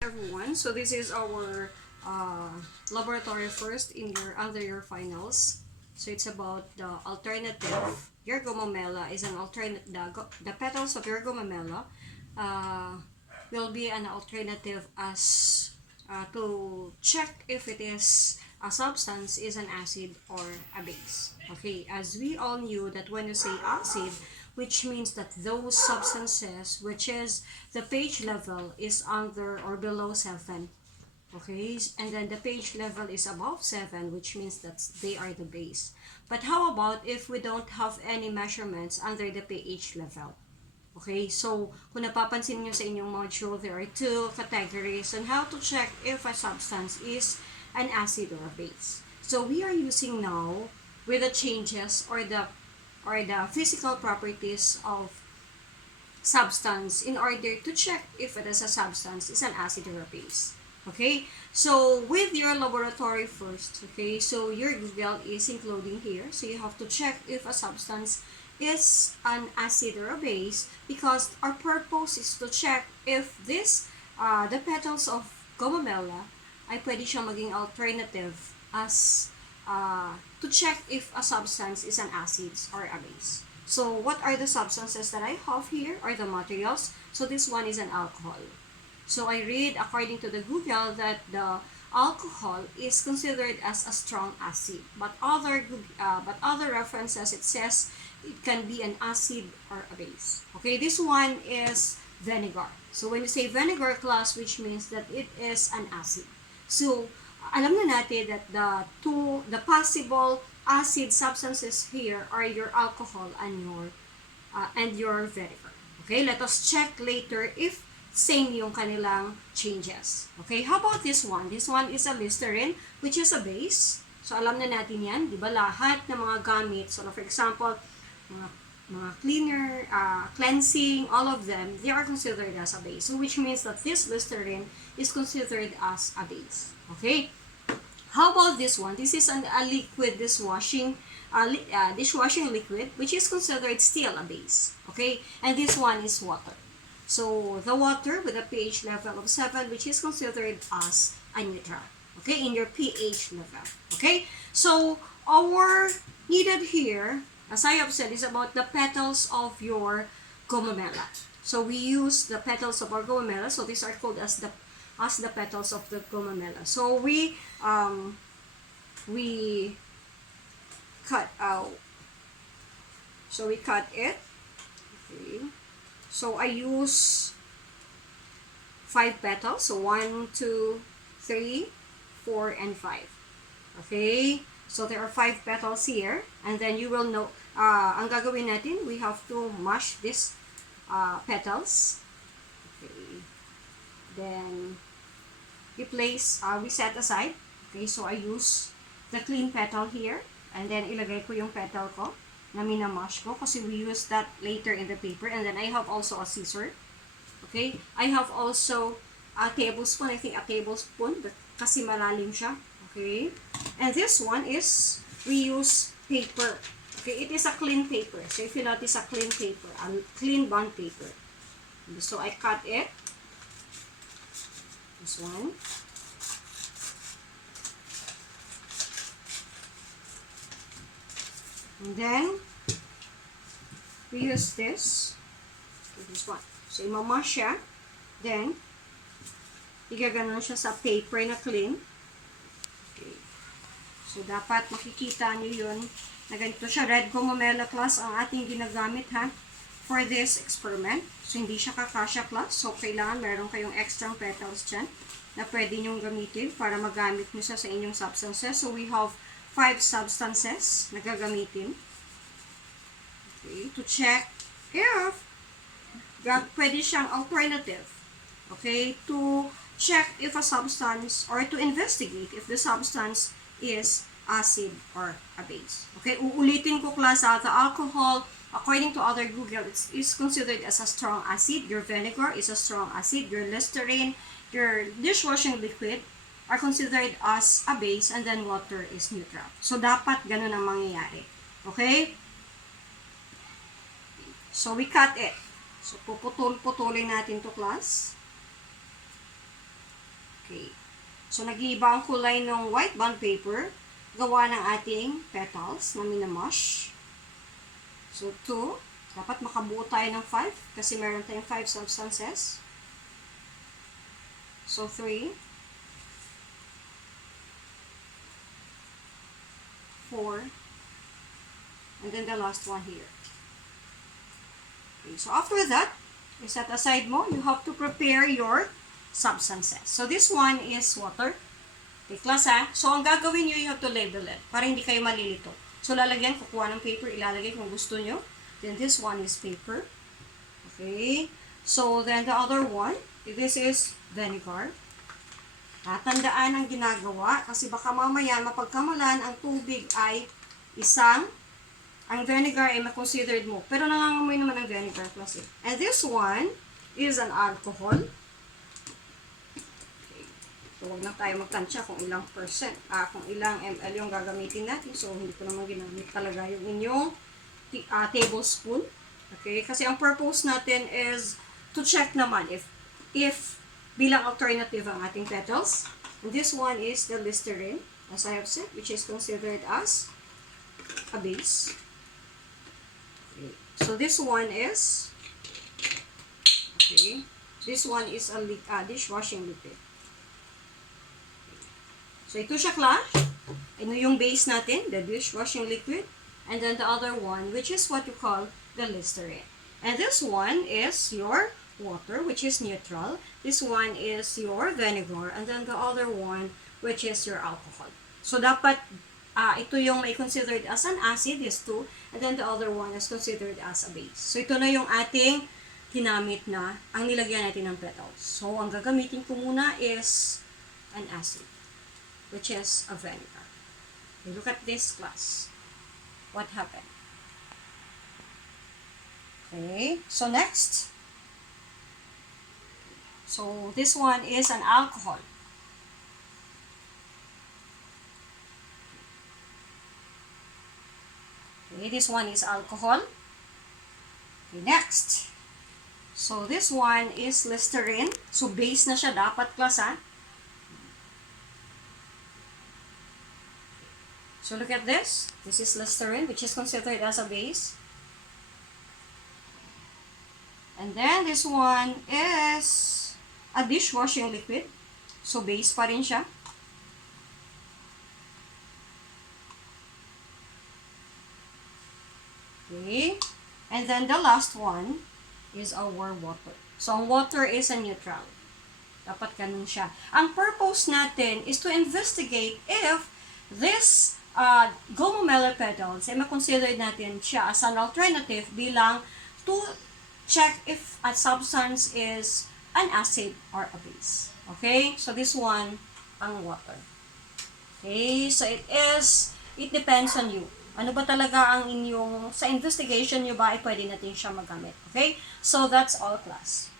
Everyone, so this is our laboratory first in your under your finals. So it's about the alternative. Your gomamela is an alternate. The petals of your gomamela uh, will be an alternative as to check if it is a substance is an acid or a base. Okay, as we all knew that when you say acid, which means that those substances which is the pH level is under or below 7. Okay, and then the pH level is above 7, which means that they are the base. But how about if we don't have any measurements under the pH level? Okay, so kung napapansin nyo sa inyong module, there are two categories on how to check if a substance is an acid or a base. So we are using now with the changes or the physical properties of substance in order to check if it is a substance is an acid or a base. Okay, so with your laboratory first, okay, so your Google is including here, so you have to check if a substance is an acid or a base because our purpose is to check if the petals of gomamela ay pwede siyang maging alternative as to check if a substance is an acid or a base. So what are the substances that I have here or the materials? So this one is an alcohol. So I read according to the Google that the alcohol is considered as a strong acid, but other references it says it can be an acid or a base. Okay, this one is vinegar. So when you say vinegar class, which means that it is an acid. So alam na natin that the possible acid substances here are your alcohol and your vinegar. Okay, let us check later if same yung kanilang changes. Okay, how about this one? This one is a Listerine, which is a base. So, alam na natin yan, di ba? Lahat ng mga gamit, so for example, mga cleaner, cleansing, all of them, they are considered as a base. So, which means that this Listerine is considered as a base. Okay? How about this one? This is a liquid dishwashing liquid, which is considered still a base. Okay? And this one is water. So, the water with a pH level of 7, which is considered as a neutral. Okay, in your pH level. Okay, so our needed here, as I have said, is about the petals of your gomamela. So, we use the petals of our gomamela. So, these are called as the petals of the gomamela. So, we cut out. So, we cut it. Okay. So, I use 5 petals. So, 1, 2, 3, 4, and 5. Okay? So, there are 5 petals here. And then, you will know, ang gagawin natin, we have to mash these petals. Okay. Then, we set aside. Okay, so I use the clean petal here. And then, ilagay ko yung petal ko na minamash ko kasi we use that later in the paper. And then I have also a scissor. Okay? I have also a tablespoon. I think a tablespoon kasi malalim siya. Okay? And this one is, we use paper. Okay? It is a clean paper. So if you notice a clean paper, a clean bond paper. So I cut it. This one. And then, we use this one. So, imamash siya. Then, igaganon siya sa paper na clean. Okay. So, dapat makikita nyo yun na ganito siya. Red gomamela class ang ating ginagamit ha for this experiment. So, hindi siya kakasya class. So, kailangan meron kayong extra petals dyan na pwede nyong gamitin para magamit nyo siya sa inyong substances. So, we have 5 substances na gagamitin. Okay, to check if pwede siyang alternative. Okay, to check if a substance or to investigate if the substance is acid or a base. Okay, uulitin ko class the alcohol, according to other Google, is considered as a strong acid. Your vinegar is a strong acid. Your Listerine, your dishwashing liquid are considered as a base, and then water is neutral. So, dapat ganun ang mangyayari. Okay? So, we cut it. So, puputulin natin to class. Okay. So, nag-iiba ang kulay ng white bond paper. Gawa ng ating petals na minamush. So, 2. Dapat makabuo tayo ng 5 kasi meron tayong 5 substances. So, 3. 4. And then the last one here. Okay, so after that, set aside mo, you have to prepare your substances. So this one is water. Okay, class ha? So ang gagawin nyo, you have to label it para hindi kayo malilito. So lalagyan, kukuha ng paper, ilalagay kung gusto nyo. Then this one is paper. Okay. So then the other one, this is vinegar. Tatandaan ang ginagawa kasi baka mamaya mapagkamalan ang tubig ay ang vinegar ay ma-considered mo. Pero nangangamoy naman ang vinegar plus it. And this one is an alcohol. Okay. So, huwag na tayo magtansya kung ilang percent, kung ilang ml yung gagamitin natin. So, hindi ko naman ginamit talaga yung inyong tablespoon. Okay? Kasi ang purpose natin is to check naman if bilang alternative ang ating petals. And this one is the Listerine, as I have said, which is considered as a base. Okay. So this one is, okay, this one is a dishwashing liquid. So ito siya class. Ito yung base natin, the dishwashing liquid. And then the other one, which is what you call the Listerine. And this one is your water, which is neutral. This one is your vinegar. And then the other one, which is your alcohol. So dapat ito yung may considered as an acid, is 2, and then the other one is considered as a base. So, ito na yung ating ginamit na ang nilagyan natin ng petals. So, ang gagamitin ko muna is an acid, which is a vinegar. Okay, look at this class. What happened? Okay, so next. So, this one is an alcohol. Okay, this one is alcohol. Okay, next. So, this one is Listerine. So, base na siya. Dapat class, ha? So, look at this. This is Listerine, which is considered as a base. And then, this one is a dishwashing liquid. So, base pa rin siya. Okay. And then the last one is our water. So, ang water is a neutral. Dapat ganun siya. Ang purpose natin is to investigate if this gomomela petals ay makonsider natin siya as an alternative bilang to check if a substance is an acid or a base. Okay? So, this one, ang water. Okay? So, it depends on you. Ano ba talaga ang inyong, sa investigation nyo ba ay pwede natin siya magamit. Okay? So, that's all class.